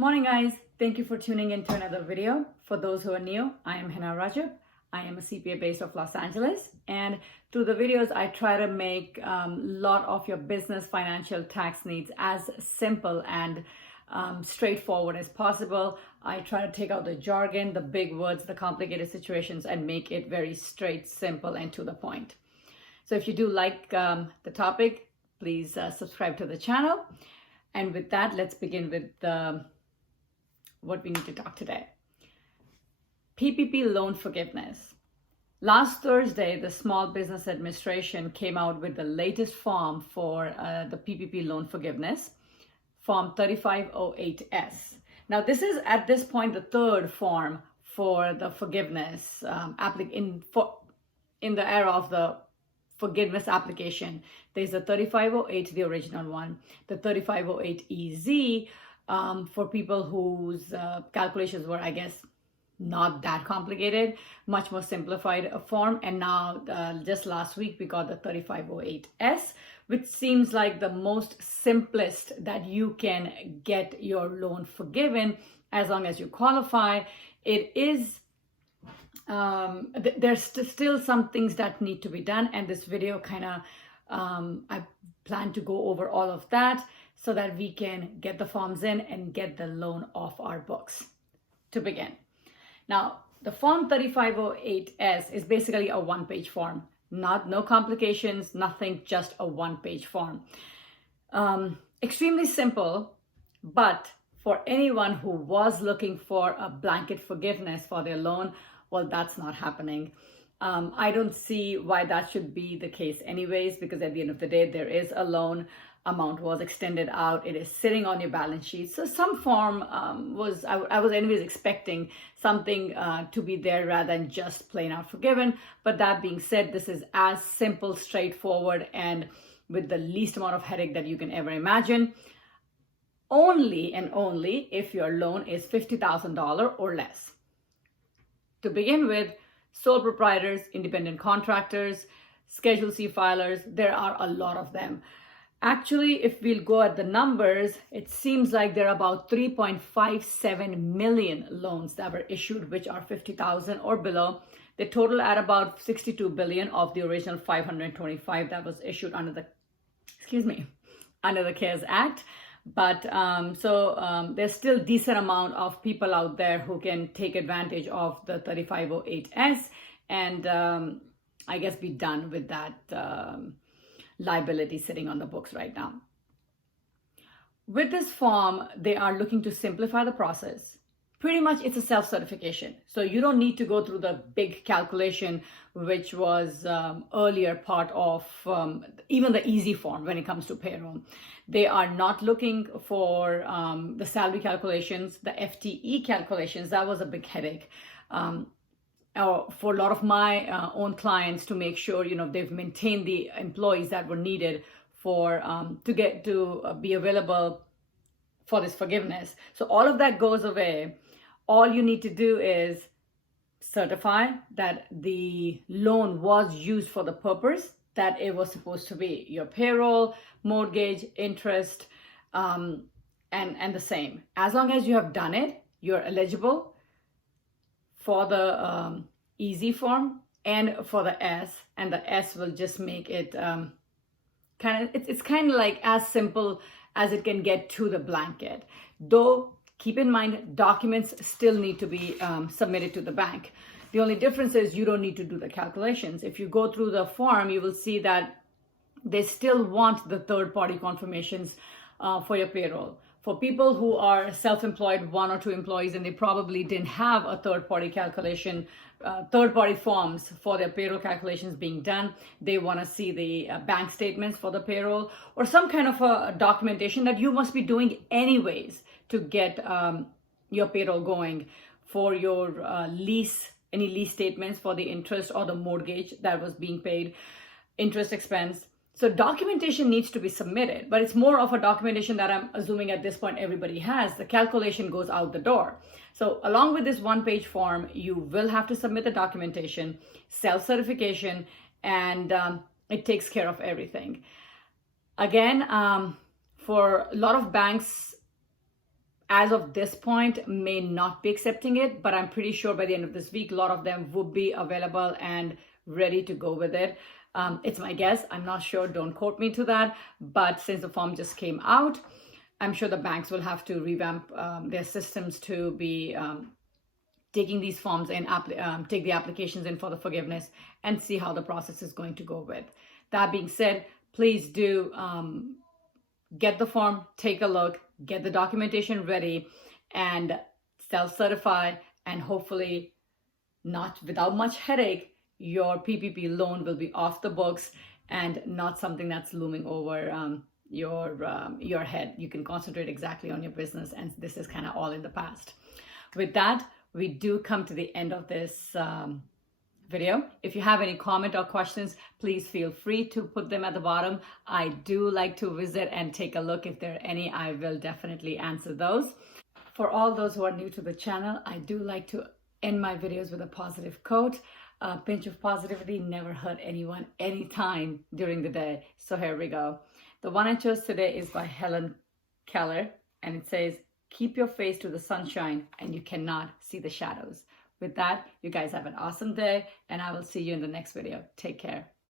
Morning guys, thank you for tuning in to another video. For those who are new, I am Hina Rajab. I am a CPA based off Los Angeles, and through the videos I try to make a lot of your business financial tax needs as simple and straightforward as possible. I try to take out the jargon, the big words, the complicated situations, and make it very straight, simple, and to the point. So if you do like the topic, please subscribe to the channel. And with that, let's begin with what we need to talk today. PPP Loan Forgiveness. Last Thursday, the Small Business Administration came out with the latest form for the PPP Loan Forgiveness, Form 3508S. Now, this is at this point the third form for the forgiveness in the era of the forgiveness application. There's the 3508, the original one, the 3508EZ for people whose calculations were, I guess, not that complicated, much more simplified form. And now just last week we got the 3508S, which seems like the most simplest that you can get your loan forgiven as long as you qualify. It is there's still some things that need to be done, and this video kind of I plan to go over all of that so that we can get the forms in and get the loan off our books. To begin, now the form 3508S is basically a one-page form, no complications, nothing, just a one-page form. Extremely simple, but for anyone who was looking for a blanket forgiveness for their loan, well, that's not happening. I don't see why that should be the case anyways, because at the end of the day, there is a loan, amount was extended out, it is sitting on your balance sheet. So some form I was anyways expecting something to be there rather than just plain out forgiven. But that being said, this is as simple, straightforward, and with the least amount of headache that you can ever imagine. Only and only if your loan is $50,000 or less. To begin with, sole proprietors, independent contractors, Schedule C filers, there are a lot of them. Actually, if we'll go at the numbers, it seems like there are about 3.57 million loans that were issued, which are 50,000 or below. They total at about 62 billion of the original 525 that was issued under the CARES Act. But there's still decent amount of people out there who can take advantage of the 3508S and I guess be done with that liability sitting on the books right now. With this form, they are looking to simplify the process. Pretty much it's a self-certification. So you don't need to go through the big calculation, which was earlier part of even the easy form when it comes to payroll. They are not looking for the salary calculations, the FTE calculations. That was a big headache for a lot of my own clients to make sure, they've maintained the employees that were needed for to be available for this forgiveness. So all of that goes away. All you need to do is certify that the loan was used for the purpose that it was supposed to be. Your payroll, mortgage, interest, and the same. As long as you have done it, you're eligible for the easy form and for the S, and the S will just make it it's kind of like as simple as it can get to the blanket. Though, keep in mind, documents still need to be submitted to the bank. The only difference is you don't need to do the calculations. If you go through the form, you will see that they still want the third-party confirmations for your payroll. For people who are self-employed, 1 or 2 employees, and they probably didn't have a third-party calculation, third-party forms for their payroll calculations being done, they want to see the bank statements for the payroll or some kind of a documentation that you must be doing anyways to get your payroll going for your any lease statements for the interest or the mortgage that was being paid, interest expense. So documentation needs to be submitted, but it's more of a documentation that I'm assuming at this point everybody has. The calculation goes out the door. So along with this one-page form, you will have to submit the documentation, self-certification, and it takes care of everything. Again, for a lot of banks, as of this point may not be accepting it, but I'm pretty sure by the end of this week, a lot of them will be available and ready to go with it. It's my guess. I'm not sure. Don't quote me to that. But since the form just came out, I'm sure the banks will have to revamp their systems to be taking these forms and take the applications in for the forgiveness and see how the process is going to go with. That being said, please do get the form, take a look, get the documentation ready, and self-certify, and hopefully not without much headache, your PPP loan will be off the books and not something that's looming over your head. You can concentrate exactly on your business, and this is kind of all in the past. With that, we do come to the end of this video. If you have any comment or questions, please feel free to put them at the bottom. I do like to visit and take a look. If there are any, I will definitely answer those. For all those who are new to the channel, I do like to end my videos with a positive quote. A pinch of positivity never hurt anyone anytime during the day. So here we go. The one I chose today is by Helen Keller, and it says, "Keep your face to the sunshine and you cannot see the shadows." With that, you guys have an awesome day, and I will see you in the next video. Take care.